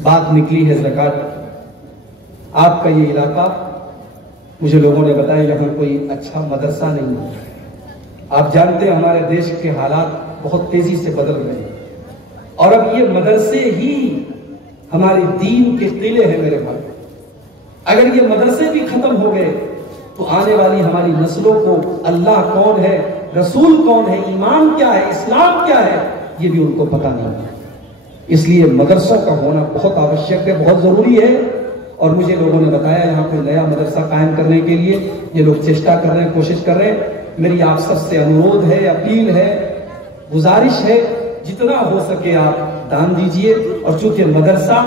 बात निकली है ज़कात। आपका ये इलाका, मुझे लोगों ने बताया यहाँ कोई अच्छा मदरसा नहीं है। आप जानते हैं हमारे देश के हालात बहुत तेजी से बदल रहे हैं और अब ये मदरसे ही हमारे दीन के किले हैं मेरे भाई। अगर ये मदरसे भी खत्म हो गए तो आने वाली हमारी नस्लों को अल्लाह कौन है, रसूल कौन है, ईमान क्या है, इस्लाम क्या है, ये भी उनको पता नहीं है। इसलिए मदरसों का होना बहुत आवश्यक है, बहुत जरूरी है। और मुझे लोगों ने बताया यहाँ पे नया मदरसा कायम करने के लिए ये लोग चेष्टा कर रहे हैं, कोशिश कर रहे हैं। मेरी आप सबसे अनुरोध है, अपील है, गुजारिश है, जितना हो सके आप दान दीजिए। और चूंकि मदरसा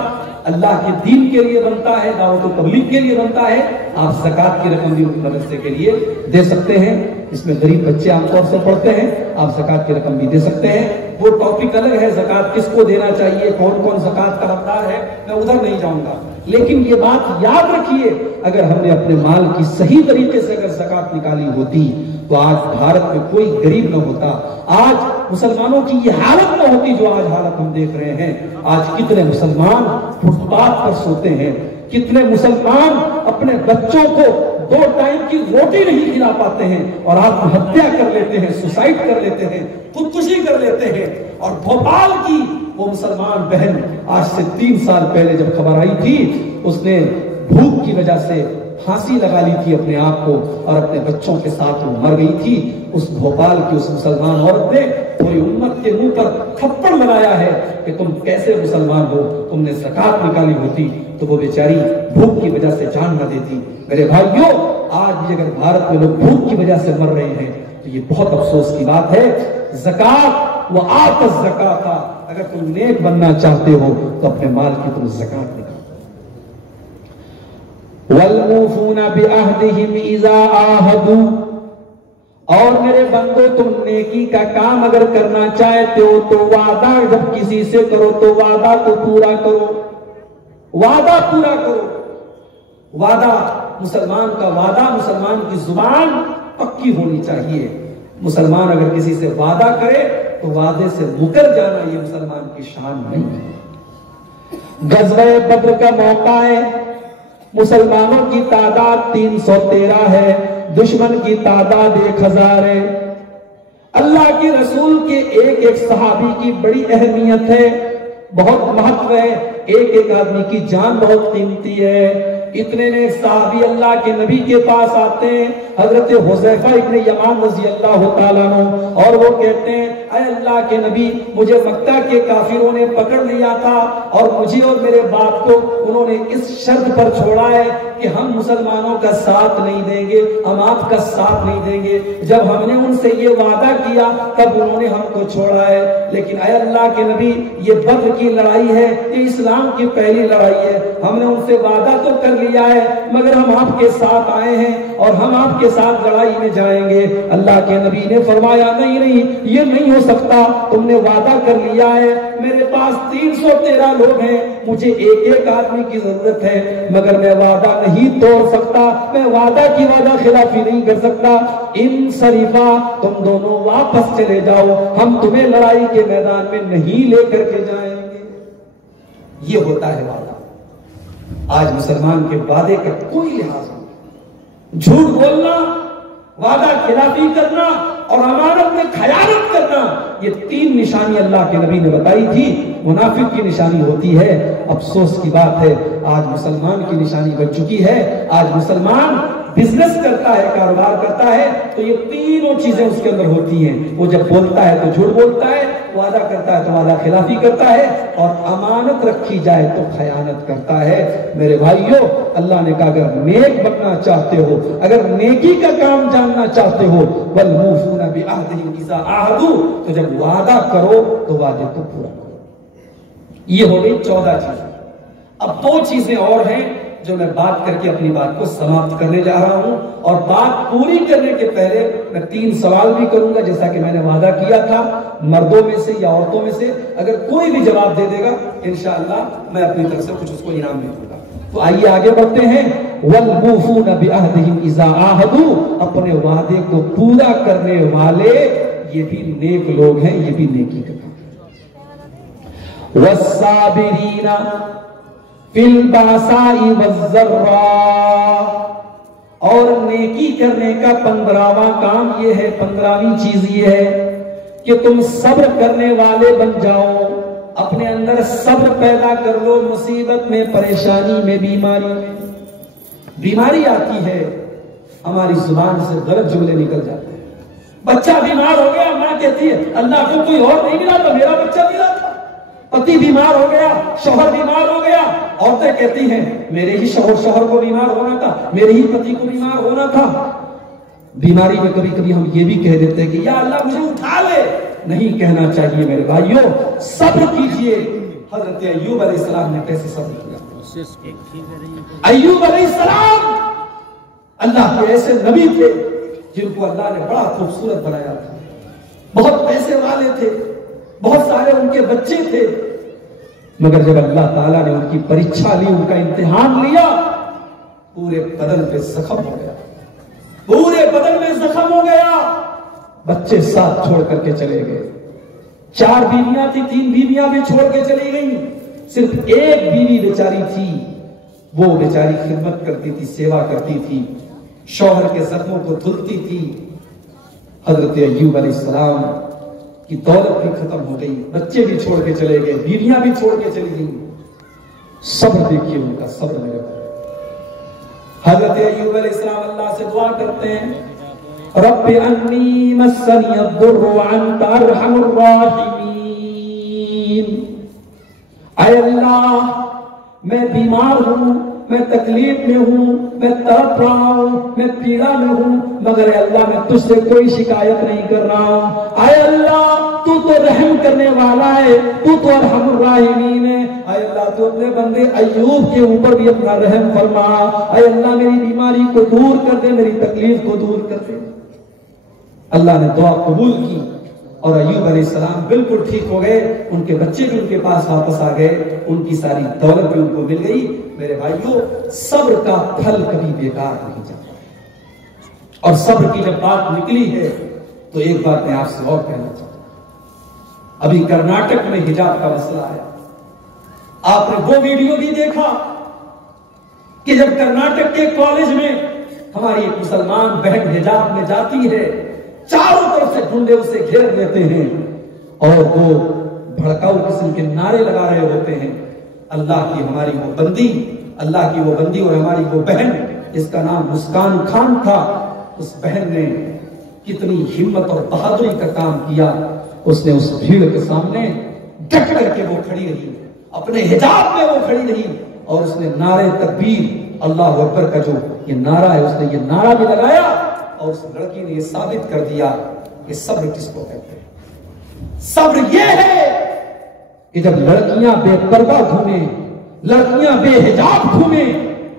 अल्लाह के दीन के लिए बनता है, दावत और तबलीग के लिए बनता है, आप ज़कात की रकम भी मदरसे के लिए दे सकते हैं। इसमें गरीब बच्चे आमतौर से पढ़ते हैं, आप ज़कात की रकम भी दे सकते हैं। वो टॉपिक अलग है, ज़कात किसको देना चाहिए, कौन कौन ज़कात का हकदार है, मैं उधर नहीं जाऊंगा। लेकिन ये बात याद रखिए, अगर हमने अपने माल की सही तरीके से अगर ज़कात निकाली होती तो आज भारत में कोई गरीब न होता, आज मुसलमानों की ये हालत न होती जो आज हालत हम देख रहे हैं। आज कितने मुसलमान फुटपाथ पर सोते हैं, कितने मुसलमान अपने बच्चों को 2 टाइम की रोटी नहीं खिला पाते हैं और आत्महत्या कर लेते हैं, सुसाइड कर लेते हैं, खुदकुशी कर लेते हैं। और भोपाल की वो मुसलमान बहन आज से 3 साल पहले जब खबर आई थी, उसने भूख की वजह से फांसी लगा ली थी अपने आप को और अपने बच्चों के साथ वो मर गई थी। उस भोपाल की उस मुसलमान औरत ने पूरी उम्मत के मुंह पर थप्पड़ लगाया है कि तुम कैसे मुसलमान हो, तुमने ज़कात निकाली होती तो वो बेचारी भूख की वजह से जान न देती। मेरे भाइयों, आज भी अगर भारत में लोग भूख की वजह से मर रहे हैं तो ये बहुत अफसोस की बात है। ज़कात वो आतस ज़काता, अगर तुम नेक बनना चाहते हो तो अपने माल की तुम ज़कात निकालो। वल्मूफूना बिअहदिहिम इज़ा आहदू, और मेरे बंदो तुम नेकी का काम अगर करना चाहते हो तो वादा जब किसी से करो तो वादा को पूरा करो, वादा पूरा करो। वादा, मुसलमान का वादा, मुसलमान की जुबान पक्की होनी चाहिए। मुसलमान अगर किसी से वादा करे तो वादे से मुकर जाना ये मुसलमान की शान नहीं है। गज़वे बद्र का मौका है, मुसलमानों की तादाद 313 है, दुश्मन की तादाद 1000 है। अल्लाह के रसूल के एक एक सहाबी की बड़ी अहमियत है, बहुत महत्व है। एक एक आदमी की जान बहुत कीमती है। इतने ने सहाबी अल्लाह के नबी के पास आते हैं, हजरत हुज़ैफा इब्न यमान रज़ी अल्लाह तआला अन्हु, और वो कहते हैं, ऐ अल्लाह के नबी, मुझे मक्का के काफिरों ने पकड़ लिया था और मुझे और मेरे बाप को उन्होंने इस शर्त पर छोड़ा है कि हम मुसलमानों का साथ नहीं देंगे, हम आपका साथ नहीं देंगे। जब हमने उनसे ये वादा किया तब उन्होंने हमको छोड़ा है। लेकिन ऐ अल्लाह के नबी, ये बद्र की लड़ाई है, ये इस्लाम की पहली लड़ाई है, हमने उनसे वादा तो कर लिया है मगर हम आपके साथ आए हैं और हम आपके साथ लड़ाई में जाएंगे। अल्लाह के नबी ने फरमाया, नहीं नहीं, ये नहीं हो सकता, तुमने वादा कर लिया है, मेरे पास 313 लोग हैं, मुझे एक एक आदमी की जरूरत है, मगर मैं वादा नहीं तोड़ सकता, मैं वादा की वादा खिलाफी नहीं कर सकता। इन शरीफा, तुम दोनों वापस चले जाओ, हम तुम्हें लड़ाई के मैदान में नहीं लेकर के जाएंगे। ये होता है वादा। आज मुसलमान के वादे का कोई लिहाज नहीं, झूठ बोलना, वादा खिलाफी करना और अमानत में खयानत करना, ये 3 निशानी अल्लाह के नबी ने बताई थी, मुनाफिक की निशानी होती है। अफसोस की बात है, आज मुसलमान की निशानी बन चुकी है। आज मुसलमान बिजनेस करता है, कारोबार करता है तो ये तीनों चीजें उसके अंदर होती हैं। वो जब बोलता है तो झूठ बोलता है, वादा करता है तो वादा खिलाफी करता है, और अमानत रखी जाए तो खयानत करता है। मेरे भाइयों, अल्लाह ने कहा अगर नेक बनना चाहते हो, अगर नेकी का काम जानना चाहते हो, वल्मूफूना बिअहदिहिम इज़ा आहदू, तो जब वादा करो तो वादे को पूरा करो। ये हो गई 14 चीजें। अब 2 चीजें और हैं जो मैं बात करके अपनी बात को समाप्त करने जा रहा हूं, और बात पूरी करने के पहले मैं 3 सवाल भी करूंगा जैसा कि मैंने वादा किया था। मर्दों में से या औरतों में से अगर कोई भी जवाब दे देगा इंशाअल्लाह मैं अपनी तरफ से कुछ उसको इनाम भी दूंगा। तो आइए आगे बढ़ते हैं। वल्मूफूना बिअहदिहिम इज़ा आहदू, अपने वादे को पूरा करने वाले ये भी नेक लोग हैं, ये भी नेकी का काम। वस्साबिरीना, फिल बासाई वज़र्रा, और नेकी करने का 15वां काम ये है, 15वीं चीज ये है कि तुम सब्र करने वाले बन जाओ, अपने अंदर सब्र पैदा कर लो। मुसीबत में, परेशानी में, बीमारी में, बीमारी आती है, हमारी जुबान से गलत जुमले निकल जाते हैं। बच्चा बीमार हो गया, मां कहती है अल्लाह को कोई और नहीं मिला तो मेरा बच्चा मिला था। पति बीमार हो गया, शौहर बीमार हो गया, औरतें कहती हैं मेरे ही शौहर को बीमार होना था, मेरे ही पति को बीमार होना था। बीमारी में कभी कभी हम ये भी कह देते हैं कि या अल्लाह मुझे उठा ले। नहीं कहना चाहिए मेरे भाइयों, सब्र कीजिए। हजरत अय्यूब अलैहिस्सलाम ने कैसे सब्र किया? अय्यूब अलैहिस्सलाम अल्लाह के ऐसे नबी थे जिनको अल्लाह ने बड़ा खूबसूरत बनाया था, बहुत पैसे वाले थे, बहुत सारे उनके बच्चे थे, मगर जब अल्लाह ताला ने उनकी परीक्षा ली, उनका इम्तिहान लिया, पूरे बदन पे जख्म हो गया, पूरे बदन में जख्म हो गया। बच्चे साथ छोड़ करके चले गए। 4 बीवियां थी, 3 बीवियां भी छोड़ के चली गई, सिर्फ एक बीवी बेचारी थी, वो बेचारी खिदमत करती थी, सेवा करती थी, शौहर के जख्मों को धुलती थी। हजरत अय्यूब अलैहिस्सलाम की दौलत भी खत्म हो गई, बच्चे भी छोड़ के चले गए, बीवियां भी छोड़ के चली गई। सब्र देखिए उनका, सब्र मेरे भाई। हजरत अय्यूब अलैहिस्सलाम अल्लाह से दुआ करते हैं, रब्बि अन्नी मस्सनी अद्दुर्रु व अंता अरहमुर राहिमीन। ऐ अल्लाह, मैं बीमार हूं, मैं तकलीफ में हूं, मैं तड़प रहा हूं, मैं पीड़ा में हूं, मगर अल्लाह मैं तुझसे कोई शिकायत नहीं कर रहा हूं। आए अल्लाह, तू तो रहम करने वाला है, तू तो अरहमुर राहिमीन है। आए अल्लाह, तू अपने बंदे अय्यूब के ऊपर भी अपना रहम फरमा। आए अल्लाह, मेरी बीमारी को दूर कर दे, मेरी तकलीफ को दूर कर दे। अल्लाह ने दुआ कबूल की और अय्यूब अलैहिस्सलाम बिल्कुल ठीक हो गए, उनके बच्चे भी उनके पास वापस आ गए, उनकी सारी दौलत भी उनको मिल गई। मेरे भाइयों, सब्र का फल कभी बेकार नहीं जाता। और सब्र की जब बात निकली है तो एक बात मैं आपसे और कहना चाहता हूं। अभी कर्नाटक में हिजाब का मसला है, आपने वो वीडियो भी देखा कि जब कर्नाटक के कॉलेज में हमारी एक मुसलमान बहन हिजाब में जाती है, चारों तरफ से गुंडे उसे घेर लेते हैं और वो भड़काऊ किस्म के नारे लगा रहे होते हैं। अल्लाह की हमारी वो बंदी, अल्लाह की वो बंदी और हमारी वो बहन, इसका नाम मुस्कान खान था, उस बहन ने कितनी हिम्मत और बहादुरी का काम किया। उसने उस भीड़ के सामने डट करके वो खड़ी रही, अपने हिजाब में वो खड़ी रही और उसने नारे तकबीर अल्लाह अकबर का जो ये नारा है, उसने ये नारा भी लगाया और उस लड़की ने ये साबित कर दिया कि सब्र किसको कहते हैं। सब्र ये है कि जब लड़कियां बेपर्दा घूमे, लड़कियां बेहिजाब घूमे,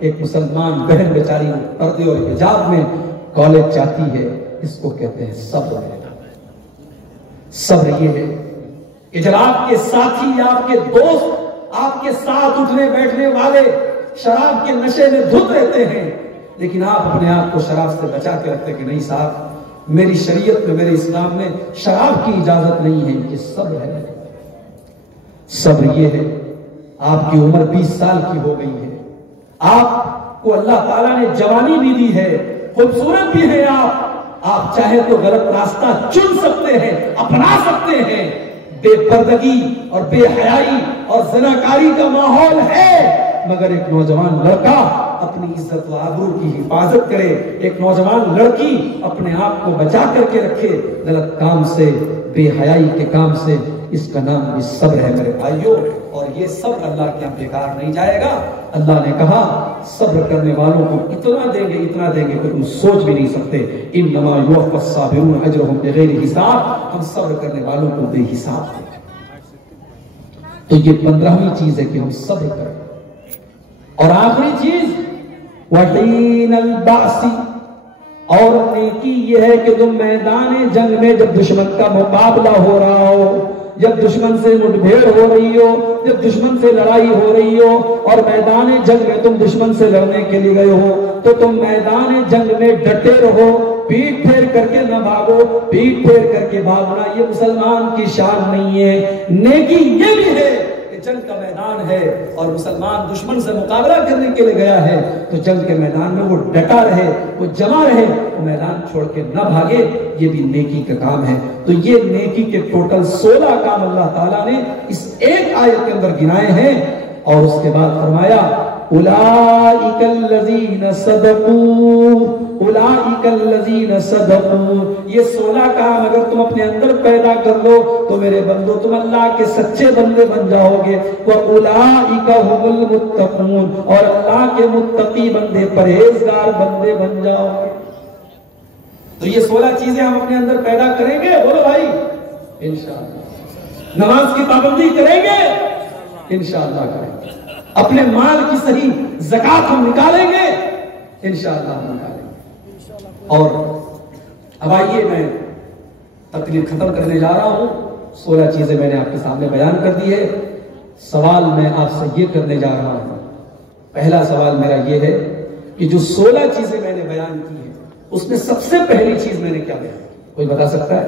एक मुसलमान बहन बेचारी पर्दे और हिजाब में कॉलेज जाती है, इसको कहते हैं सब्र। सब्र ये है कि जब आपके साथी, आपके दोस्त, आपके साथ उठने बैठने वाले शराब के नशे में धुत रहते हैं, लेकिन आप अपने आप को शराब से बचा के रखते कि नहीं साहब, मेरी शरीयत में, मेरे इस्लाम में शराब की इजाजत नहीं है। ये सब्र है। सब्र ये है, आपकी उम्र 20 साल की हो गई है, आपको अल्लाह ताला ने जवानी भी दी है, खूबसूरत भी है, आप चाहे तो गलत रास्ता चुन सकते हैं, अपना सकते हैं। बेपर्दगी और बेहयाई और ज़नाकारी का माहौल है, मगर एक नौजवान लड़का अपनी इज्जत व आबरू की हिफाजत करे, एक नौजवान लड़की अपने आप को बचा करके रखे गलत काम से, बेहयाई के काम से, इसका नाम भी सब्र है मेरे भाइयों। और ये सब्र अल्लाह के यहाँ बेकार नहीं जाएगा। अल्लाह ने कहा सब्र करने वालों को इतना देंगे, इतना देंगे कि तुम सोच भी नहीं सकते। इन्नमा युवफ़्फ़स साबिरून अजरहुम बिग़ैरि हिसाब, हम सब्र करने वालों को बेहिसाब देंगे। तो ये 15वीं चीज है कि हम सब्र करें। और आखिरी चीज वहीनल बासी, और नेकी ये है कि तुम मैदान जंग में जब दुश्मन का मुकाबला हो रहा हो, जब दुश्मन से मुठभेड़ हो रही हो, जब दुश्मन से लड़ाई हो रही हो और मैदान जंग में तुम दुश्मन से लड़ने के लिए गए हो, तो तुम मैदान जंग में डटे रहो, पीठ फेर करके न भागो। पीठ फेर करके भागना ये मुसलमान की शान नहीं है। नेकी ये भी है कि جنگ کا میدان ہے اور مسلمان دشمن سے مقابلہ کرنے کے لیے گیا ہے تو جنگ کے میدان میں وہ ڈٹا رہے، وہ جمع رہے، وہ میدان چھوڑ کے نہ بھاگے، یہ بھی نیکی کا کام ہے۔ تو یہ نیکی کے ٹوٹل 16 کام اللہ تعالیٰ نے اس ایک آیت کے اندر گنائے ہیں، اور اس کے بعد فرمایا اولئک الذین صدقوا، اولئک الذین صدقوا، یہ 16 کام اگر تم اپنے اندر پیدا کر لو تو میرے بندو تم اللہ کے سچے بندے بن جاؤ گے، وَأُولَئِكَ هُمُ الْمُتَّقُونَ، اور اللہ کے متقی بندے، پرہیزگار بندے بن جاؤ گے۔ تو یہ 16 چیزیں ہم اپنے اندر پیدا کریں گے، بولو بھائی انشاءاللہ۔ نماز کی پابندی کریں گے، انشاءاللہ کریں گے۔ اپنے مال کی صحیح زکات ہم نکالیں گے، انشاءاللہ ہم نکالیں گے۔ اور اب آئیے میں تقریر ختم کرنے جا رہا ہوں۔ 16 چیزیں میں نے آپ کے سامنے بیان کر دی ہے۔ سوال میں آپ سے یہ کرنے جا رہا ہوں، پہلا سوال میرا یہ ہے کہ جو 16 چیزیں میں نے بیان کی ہیں اس میں سب سے پہلی چیز میں نے کیا بیان کی؟ کوئی بتا سکتا ہے؟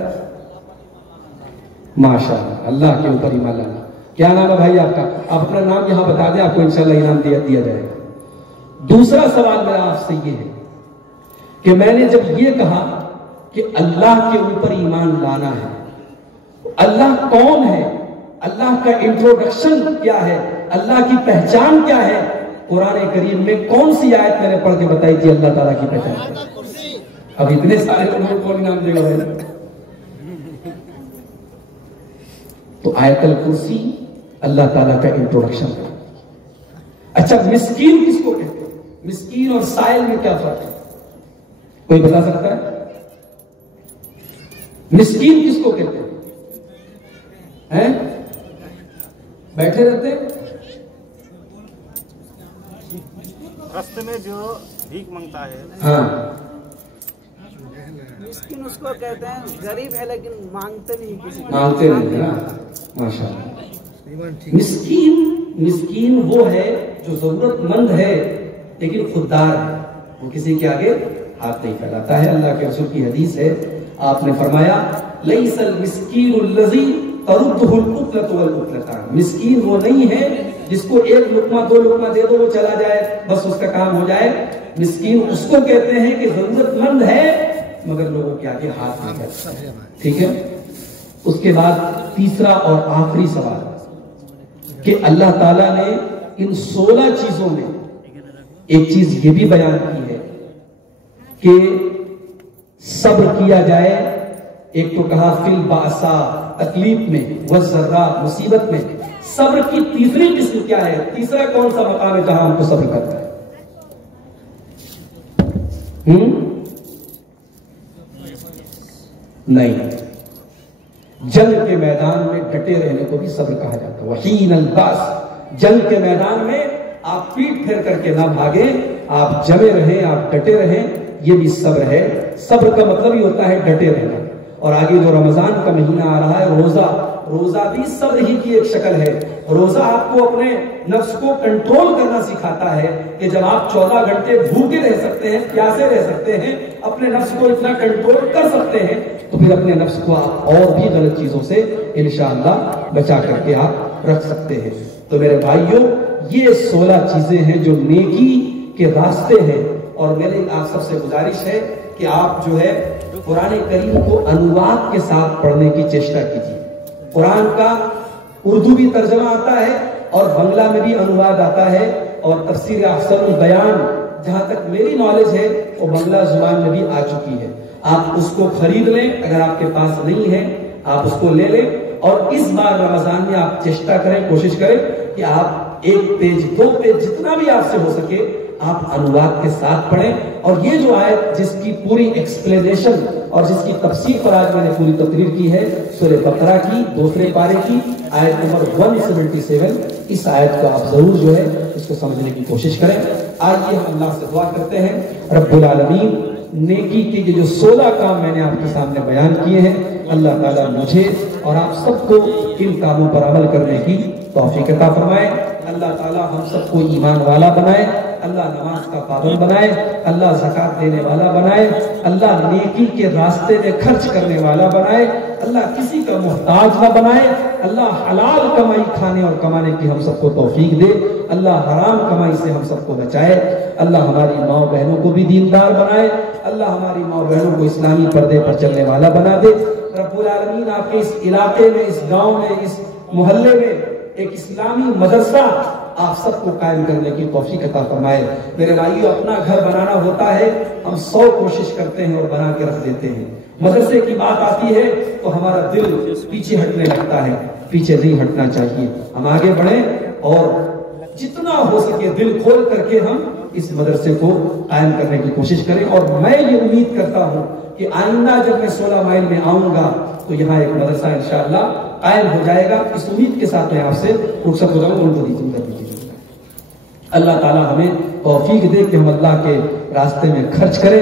ماشاءاللہ، اللہ کے اوپر ایمان لانا۔ کیا نام ہے بھائی آپ کا؟ آپ اپنا نام یہاں بتا دیں، آپ کو انشاءاللہ انعام دیا جائے گا۔ دوسرا سوال میرا آپ سے یہ ہے کہ میں نے جب یہ کہا کہ اللہ کے اوپر ایمان لانا ہے، اللہ کون ہے، اللہ کا انٹروڈکشن کیا ہے، اللہ کی پہچان کیا ہے، قرآن کریم میں کون سی آیت میں نے پڑھ کے بتائی تھی اللہ تعالیٰ کی پہچان؟ اب اتنے سارے لوگوں کو انعام دے گا۔ تو آیت الکرسی اللہ تعالیٰ کا انٹروڈکشن ہے۔ اچھا، مسکین کس کو کہتے ہیں؟ مسکین اور سائل میں کیا فرق ہے؟ کوئی بتا سکتا ہے؟ مسکین کس کو کہتے ہیں؟ بیٹھے رہتے ہیں راستے میں جو بھیک مانگتا ہے، ہاں، مسکین اس کو کہتے ہیں، غریب ہے لیکن مانگتے نہیں، کسی مانگتے نہیں نا، ماشاءاللہ۔ مسکین وہ ہے جو ضرورت مند ہے لیکن خوددار ہے، وہ کسی کے آگے ہاتھ نہیں پھیلاتا ہے۔ اللہ کے رسول کی حدیث ہے، آپ نے فرمایا لیس المسکین الذی تردہ القتلۃ والقتلتان، مسکین وہ نہیں ہے جس کو ایک لقمہ 2 لقمہ دے دو وہ چلا جائے، بس اس کا کام ہو جائے۔ مسکین اس کو کہتے ہیں کہ ضرورت مند ہے مگر لوگوں کے آگے ہاتھ نہیں پھیلاتا۔ ٹھیک ہے، اس کے بعد تیسرا اور آخری سوال کہ اللہ تعالیٰ نے ان 16 چیزوں میں ایک چیز یہ بھی بیان کی ہے کہ صبر کیا جائے۔ ایک تو کہا فی الباسا، تکلیف میں، والضراء، مصیبت میں۔ صبر کی تیسری قسم کیا ہے؟ تیسرا کون سا مقام ہے جہاں ہم کو صبر کرتا ہے؟ نہیں، جنگ کے میدان میں ڈٹے رہنے کو بھی صبر کہا جاتا ہے۔ وحین الباس، جنگ کے میدان میں آپ پیٹ پھیر کر کے نہ بھاگیں، آپ جمے رہیں، آپ ڈٹے رہیں، یہ بھی صبر ہے۔ صبر کا مطلب ہی ہوتا ہے ڈٹے رہنا۔ اور آگے جو رمضان کا مہینہ آ رہا ہے، روزہ بھی صبر ہی کی ایک شکل ہے۔ روزہ آپ کو اپنے نفس کو کنٹرول کرنا سکھاتا ہے کہ جب آپ 14 گھنٹے بھوکے رہ سکتے ہیں، پیاسے رہ سکتے ہیں، اپنے نفس کو اتنا کنٹرول کر سکتے ہیں، تو پھر اپنے نفس کو آپ اور بھی غلط چیزوں سے انشاءاللہ بچا کر کے آپ رکھ سکتے ہیں۔ تو میرے بھائیوں، یہ 16 چیزیں ہیں جو نیکی کے راستے ہیں، اور میری آپ سب سے گزارش ہے کہ آپ جو ہے قرآن کریم کو انواد کے ساتھ پڑھنے کی چیشٹا کیجیے۔ قرآن کا اردو بھی ترجمہ آتا ہے اور بنگلہ میں بھی انواد آتا ہے، اور تفسیر احسن البیان جہاں تک میری نالج ہے وہ بنگلہ زبان میں بھی آ چکی ہے۔ آپ اس کو خرید لیں، اگر آپ کے پاس نہیں ہے آپ اس کو لے لیں، اور اس بار رمضان میں آپ چیشٹا کریں، کوشش کریں کہ آپ 1 پیج 2 پیج جتنا بھی آپ سے ہو سکے آپ انواد کے ساتھ پڑھیں۔ اور یہ جو آیت جس کی پوری ایکسپلینیشن اور جس کی تفسیر پر آج میں نے پوری تقریر کی ہے، سورہ بقرہ کی 2 پارے کی آیت نمبر 177، اس آیت کو آپ ضرور جو ہے اس کو سمجھنے کی کوشش کریں۔ آئیے ہم اللہ سے دعا کرتے ہیں، رب العالمین نیکی کے جو 16 کام میں نے آپ کے سامنے بیان کیے ہیں، اللہ تعالیٰ مجھے اور آپ سب کو ان کاموں پر عمل کرنے کی توفیق عطا فرمائے۔ اللہ تعالیٰ ہم سب کو ایمان والا بنائے، اللہ نماز کا پابند بنائے، اللہ زکات دینے والا بنائے، اللہ نیکی کے راستے میں خرچ کرنے والا بنائے، اللہ کسی کا محتاج نہ بنائے، اللہ حلال کمائی کھانے اور کمانے کی ہم سب کو توفیق دے، اللہ حرام کمائی سے ہم سب کو بچائے، اللہ ہماری ماں بہنوں کو بھی دیندار بنائے، اللہ ہماری ماں بہنوں کو اسلامی پردے پر چلنے والا بنا دے۔ رب العالمین آپ کے اس علاقے میں، اس گاؤں میں، اس محلے میں ایک اسلامی مدرسہ آپ سب کو قائم کرنے کی توفیق عطا فرمائے۔ میرے بھائیو، اپنا گھر بنانا ہوتا ہے، ہم 100 کوشش کرتے ہیں اور بنا کے رکھ دیتے ہیں، مدرسے کی بات آتی ہے تو ہمارا دل پیچھے ہٹنے لگتا ہے۔ پیچھے نہیں ہٹنا چاہیے، ہم آگے بڑھیں اور جتنا ہو سکے دل کھول کر کے ہم اس مدرسے کو قائم کرنے کی کوشش کریں۔ اور میں یہ امید کرتا ہوں کہ آئندہ جب میں 16 مائل میں آؤں گا تو یہاں ایک مدرسہ انشاءاللہ قائم ہو جائے گا۔ اس امید کے ساتھ میں آپ سے رخصت ہو جاؤں، ان کو دیجیے کر دیجیے۔ اللہ تعالیٰ ہمیں توفیق دے کہ ہم اللہ کے راستے میں خرچ کریں۔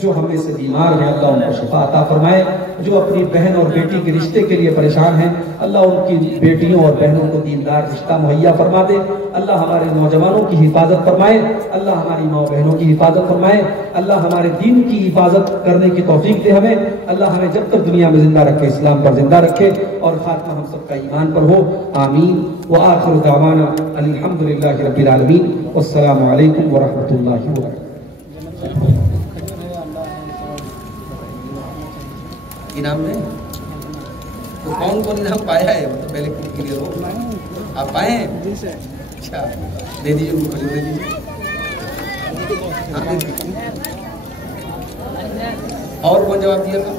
جو ہم میں سے بیمار ہیں اللہ ان کو شفا عطا فرمائے، جو اپنی بہن اور بیٹی کے رشتے کے لیے پریشان ہیں اللہ ان کی بیٹیوں اور بہنوں کو دیندار رشتہ مہیا فرما دے، اللہ ہمارے نوجوانوں کی حفاظت فرمائے، اللہ ہماری ماں بہنوں کی حفاظت فرمائے، اللہ ہمارے دین کی حفاظت کرنے کی توفیق دے ہمیں، اللہ ہمیں جب تک دنیا میں زندہ رکھے اسلام پر زندہ رکھے اور خاتمہ ہم سب کا ایمان پر ہو، آمین۔ وآخر دعوانا الحمدللہ رب العالمین، والسلام علیکم ورحمۃ اللہ وبرکاتہ۔ انعام میں تو کون کون انعام پایا ہے؟ مطلب پہلے کلیئر ہو، آپ پائے ہیں؟ اچھا دے دیجیے، ان کو دے دیجیے، ہاں دے دیجیے۔ اور کون جواب دیا تھا؟